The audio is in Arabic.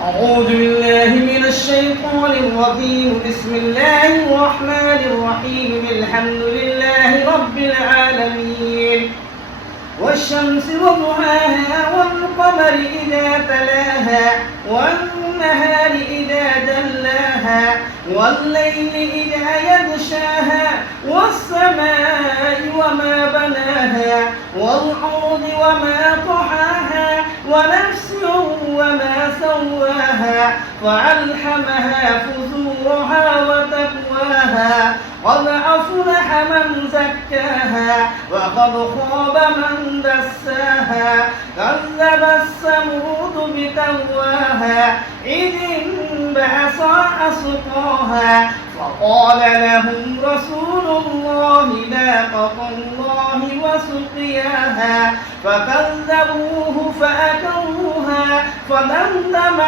أعوذ بالله من الشيطان الرجيم. بسم الله الرحمن الرحيم. الحمد لله رب العالمين. والشمس وضحاها والقمر إذا تلاها والنهار إذا جلاها والليل إذا يغشاها والسماء وما بناها والأرض وما طحاها ونفس وما سواها فألهمها فجورها وتقواها قد أفلح من زكاها وقد خاب من دساها كذب الثمود بتقواها إذ انبعث أشقاها فقال لهم رسول الله ناقة الله وسقياها فكذبوه فأكلوها فدمدم